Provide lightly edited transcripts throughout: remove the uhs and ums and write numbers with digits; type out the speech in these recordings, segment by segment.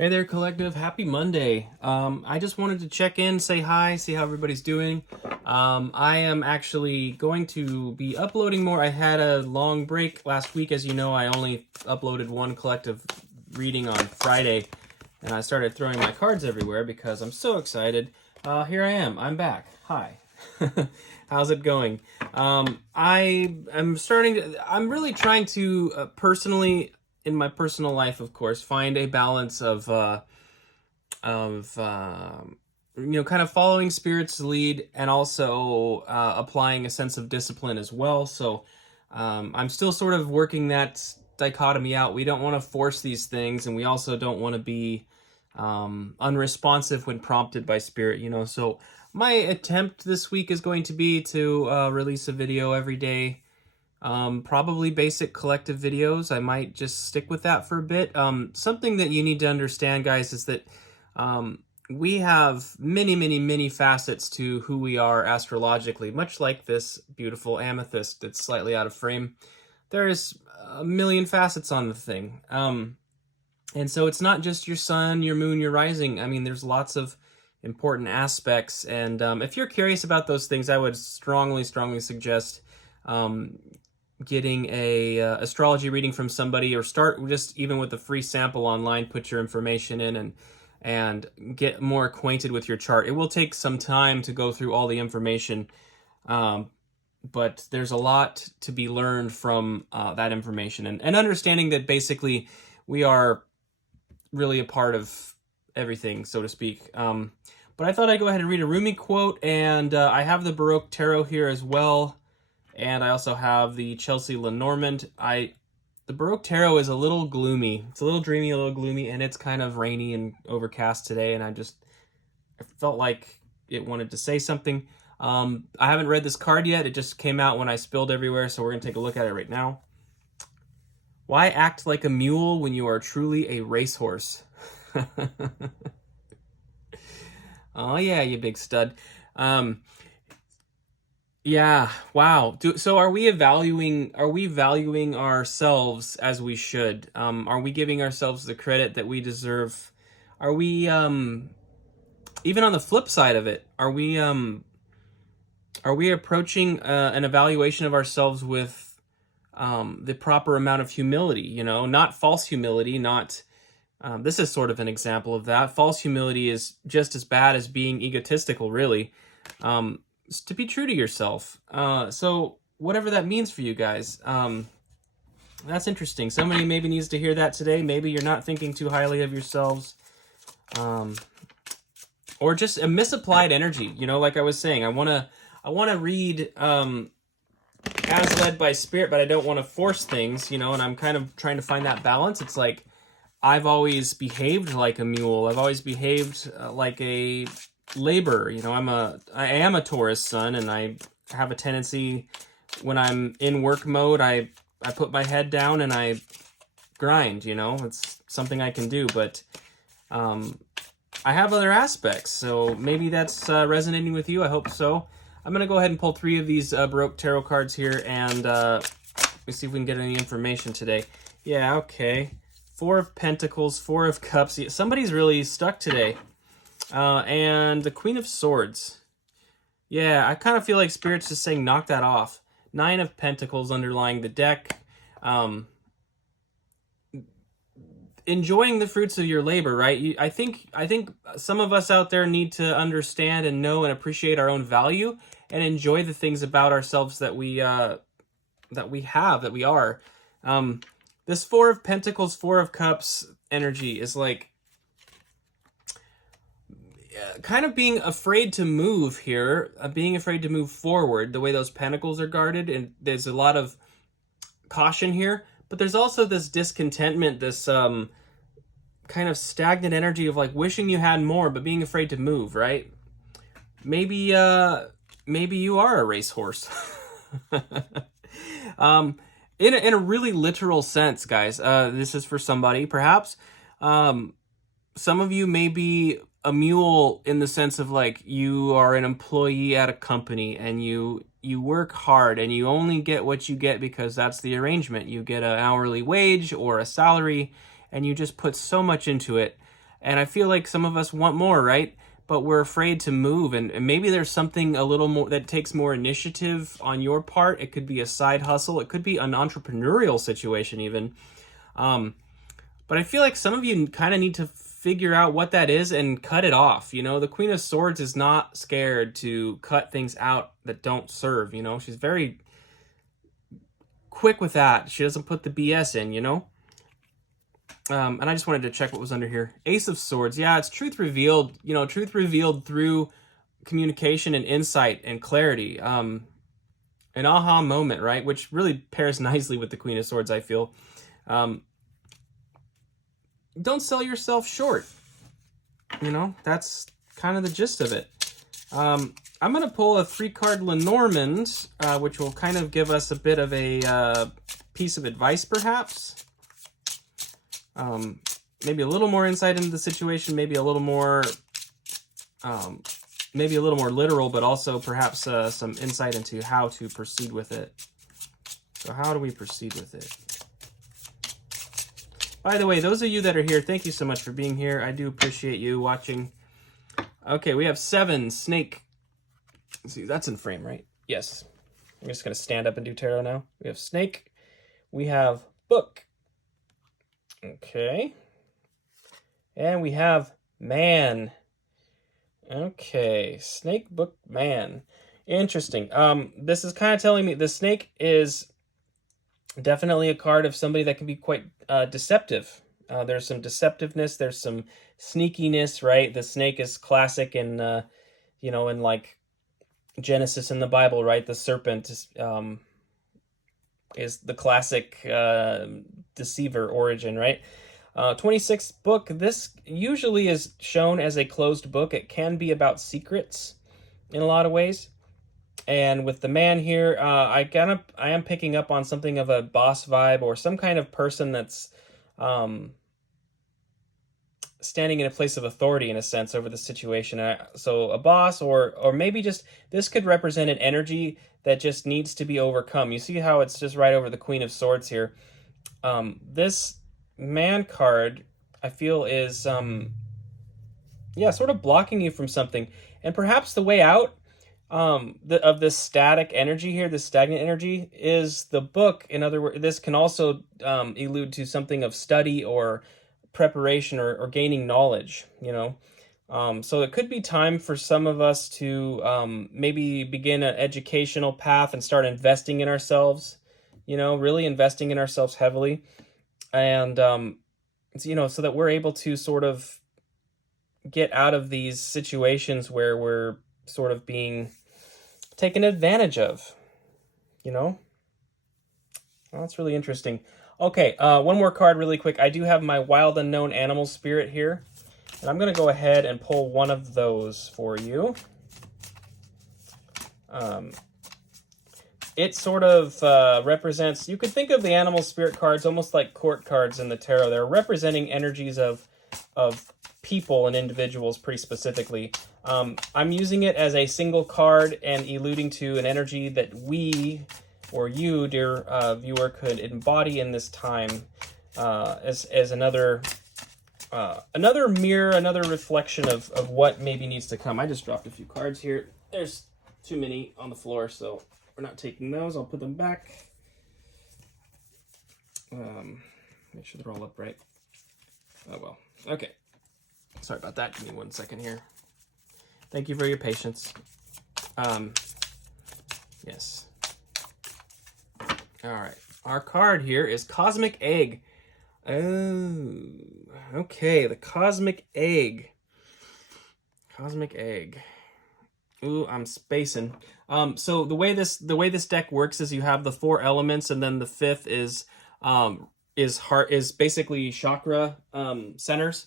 Hey there, collective. Happy Monday. I just wanted to check in, say hi, see how everybody's doing. I am actually going to be uploading more. I had a long break last week. As you know, I only uploaded one collective reading on Friday, and I started throwing my cards everywhere because I'm so excited. Here I am. I'm back. Hi. How's it going? I'm really trying to personally, in my personal life, of course, find a balance of kind of following spirit's lead and also applying a sense of discipline as well. So I'm still sort of working that dichotomy out. We don't want to force these things, and we also don't want to be unresponsive when prompted by spirit. So my attempt this week is going to be to release a video every day. Probably basic collective videos. I might just stick with that for a bit. Something that you need to understand, guys, is that we have many, many, many facets to who we are astrologically, much like this beautiful amethyst that's slightly out of frame. There's a million facets on the thing. And so it's not just your sun, your moon, your rising. I mean, there's lots of important aspects. And if you're curious about those things, I would strongly, strongly suggest getting a astrology reading from somebody, or start just even with a free sample online. Put your information in and get more acquainted with your chart. It will take some time to go through all the information, but there's a lot to be learned from that information, and understanding that basically we are really a part of everything, so to speak. But I thought I'd go ahead and read a Rumi quote, and I have the Baroque Tarot here as well. And I also have the Chelsea Lenormand. The Baroque Tarot is a little gloomy. It's a little dreamy, a little gloomy, and it's kind of rainy and overcast today. And I felt like it wanted to say something. I haven't read this card yet. It just came out when I spilled everywhere, so we're going to take a look at it right now. Why act like a mule when you are truly a racehorse? Oh yeah, you big stud. Yeah, wow. So are we valuing ourselves as we should? Are we giving ourselves the credit that we deserve? Are we even on the flip side of it, are we approaching an evaluation of ourselves with the proper amount of humility, not false humility, not this is sort of an example of that. False humility is just as bad as being egotistical, really. To be true to yourself. So whatever that means for you guys, that's interesting. Somebody maybe needs to hear that today. Maybe you're not thinking too highly of yourselves, or just a misapplied energy. Like I was saying, I want to read as led by spirit, but I don't want to force things. And I'm kind of trying to find that balance. It's like I've always behaved like a mule. I've always behaved like a labor. I am a Taurus sun, and I have a tendency when I'm in work mode, I put my head down and I grind. It's something I can do, but I have other aspects, so maybe that's resonating with you. I hope so. I'm gonna go ahead and pull 3 of these Baroque tarot cards here, and let's see if we can get any information today. Yeah, okay. 4 of Pentacles, 4 of Cups. Somebody's really stuck today. And the Queen of Swords. Yeah, I kind of feel like Spirit's just saying knock that off. 9 of Pentacles underlying the deck. Enjoying the fruits of your labor, right? I think some of us out there need to understand and know and appreciate our own value and enjoy the things about ourselves that we are. This 4 of Pentacles, 4 of Cups energy is like kind of being afraid to move here, being afraid to move forward, the way those pentacles are guarded, and there's a lot of caution here, but there's also this discontentment, this kind of stagnant energy of like wishing you had more, but being afraid to move, right? Maybe you are a racehorse. In a really literal sense, guys. This is for somebody, perhaps. Some of you may be a mule in the sense of like you are an employee at a company, and you work hard, and you only get what you get because that's the arrangement. You get an hourly wage or a salary, and you just put so much into it. And I feel like some of us want more, right? But we're afraid to move, and maybe there's something a little more that takes more initiative on your part. It could be a side hustle. It could be an entrepreneurial situation even. But I feel like some of you kind of need to figure out what that is and cut it off. You know, the Queen of Swords is not scared to cut things out that don't serve. You know, she's very quick with that. She doesn't put the BS in, you know? And I just wanted to check what was under here. Ace of Swords. Yeah, it's truth revealed. You know, truth revealed through communication and insight and clarity. An aha moment, right? Which really pairs nicely with the Queen of Swords, I feel. Don't sell yourself short. You know, that's kind of the gist of it. I'm going to pull a 3-card Lenormand, which will kind of give us a bit of a piece of advice, perhaps. Maybe a little more insight into the situation, maybe a little more literal, but also perhaps some insight into how to proceed with it. So how do we proceed with it? By the way, those of you that are here, thank you so much for being here. I do appreciate you watching. Okay, we have 7, Snake. Let's see, that's in frame, right? Yes. I'm just going to stand up and do tarot now. We have Snake. We have Book. Okay. And we have Man. Okay, Snake, Book, Man. Interesting. This is kind of telling me the Snake is definitely a card of somebody that can be quite deceptive. There's some deceptiveness. There's some sneakiness, right? The snake is classic in, you know, in like Genesis in the Bible, right? The serpent is the classic deceiver origin, right? 26th book. This usually is shown as a closed book. It can be about secrets in a lot of ways. And with the Man here, I am picking up on something of a boss vibe or some kind of person that's standing in a place of authority in a sense over the situation. So a boss or maybe just this could represent an energy that just needs to be overcome. You see how it's just right over the Queen of Swords here. This Man card, I feel, is sort of blocking you from something. And perhaps the way out of this static energy here, this stagnant energy, is the Book. In other words, this can also allude to something of study or preparation or gaining knowledge, you know. So it could be time for some of us to maybe begin an educational path and start investing in ourselves, you know, really investing in ourselves heavily. And, you know, so that we're able to sort of get out of these situations where we're sort of being taken advantage of, you know. Well, that's really interesting. Okay, one more card really quick. I do have my Wild Unknown Animal Spirit here, and I'm going to go ahead and pull one of those for you. It sort of represents, you could think of the Animal Spirit cards almost like court cards in the tarot. They're representing energies of people and individuals pretty specifically. I'm using it as a single card and alluding to an energy that we, or you, dear viewer, could embody in this time as another mirror, another reflection of what maybe needs to come. I just dropped a few cards here. There's too many on the floor, so we're not taking those. I'll put them back. Make sure they're all upright. Oh, well. Okay. Sorry about that. Give me 1 second here. Thank you for your patience. Yes. All right. Our card here is Cosmic Egg. Oh, okay. The Cosmic Egg. Cosmic Egg. Ooh, I'm spacing. So the way this deck works is you have the 4 elements, and then the 5th is basically chakra centers.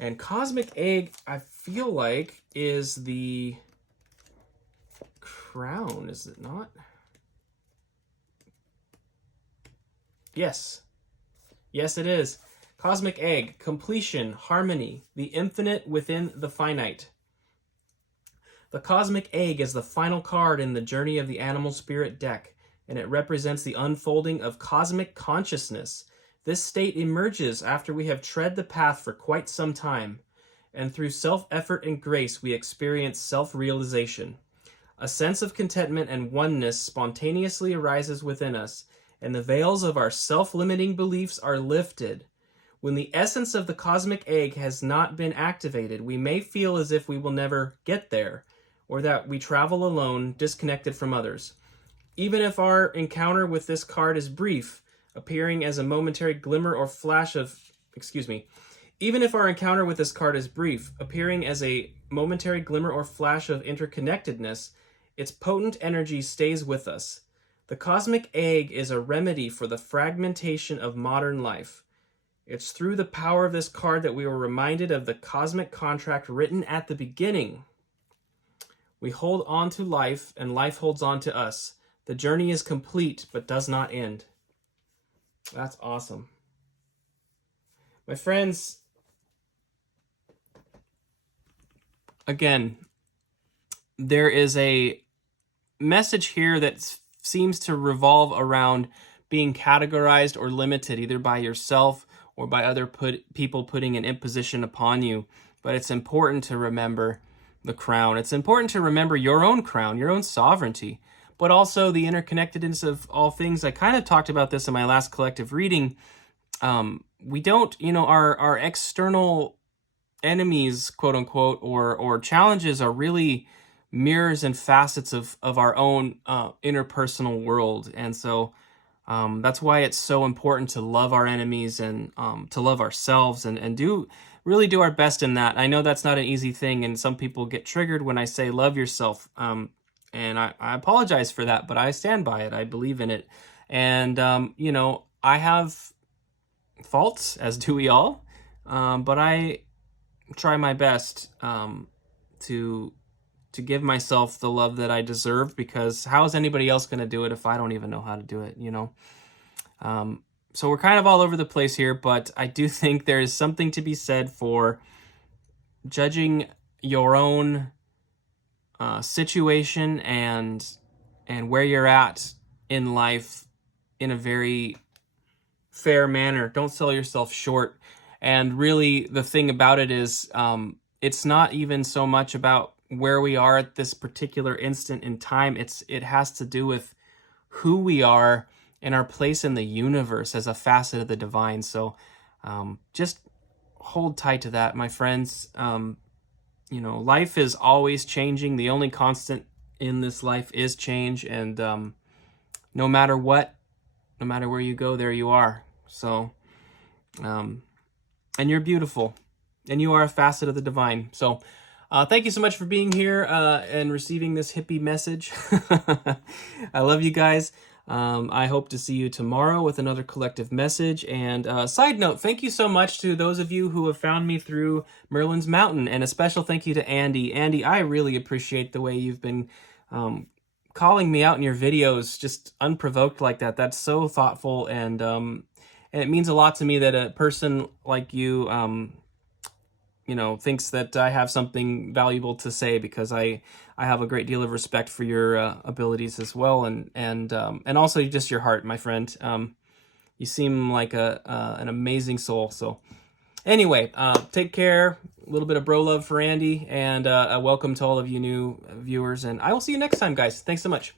And Cosmic Egg, I feel like, is the crown, is it not? Yes. Yes, it is. Cosmic Egg, completion, harmony, the infinite within the finite. The Cosmic Egg is the final card in the Journey of the Animal Spirit deck, and it represents the unfolding of cosmic consciousness, This state emerges after we have tread the path for quite some time, and through self-effort and grace we experience self-realization. A sense of contentment and oneness spontaneously arises within us, and the veils of our self-limiting beliefs are lifted. When the essence of the cosmic egg has not been activated, we may feel as if we will never get there, or that we travel alone, disconnected from others. Even if our encounter with this card is brief, appearing as a momentary glimmer or flash of, even if our encounter with this card is brief, appearing as a momentary glimmer or flash of interconnectedness, its potent energy stays with us. The cosmic egg is a remedy for the fragmentation of modern life. It's through the power of this card that we were reminded of the cosmic contract written at the beginning. We hold on to life, and life holds on to us. The journey is complete, but does not end. That's awesome. My friends, again, there is a message here that seems to revolve around being categorized or limited either by yourself or by other people putting an imposition upon you. But it's important to remember the crown. It's important to remember your own crown, your own sovereignty, but also the interconnectedness of all things. I kind of talked about this in my last collective reading. We don't, our external enemies, quote unquote, or challenges are really mirrors and facets of our own interpersonal world. And so that's why it's so important to love our enemies and to love ourselves and really do our best in that. I know that's not an easy thing, and some people get triggered when I say love yourself. And I apologize for that, but I stand by it. I believe in it. And, I have faults, as do we all, but I try my best to give myself the love that I deserve, because how is anybody else going to do it if I don't even know how to do it, So we're kind of all over the place here, but I do think there is something to be said for judging your own situation and where you're at in life in a very fair manner. Don't sell yourself short. And really, the thing about it is, it's not even so much about where we are at this particular instant in time. It has to do with who we are and our place in the universe as a facet of the divine. So just hold tight to that, my friends. Life is always changing. The only constant in this life is change. And no matter what, no matter where you go, there you are. So, and you're beautiful. And you are a facet of the divine. So thank you so much for being here and receiving this hippie message. I love you guys. I hope to see you tomorrow with another collective message. And side note, thank you so much to those of you who have found me through Merlin's Mountain. And a special thank you to Andy. Andy, I really appreciate the way you've been calling me out in your videos, just unprovoked like that. That's so thoughtful. And it means a lot to me that a person like you thinks that I have something valuable to say, because I have a great deal of respect for your abilities as well, and also just your heart, my friend. You seem like an amazing soul. So anyway, take care. A little bit of bro love for Andy, and a welcome to all of you new viewers, and I will see you next time, guys. Thanks so much.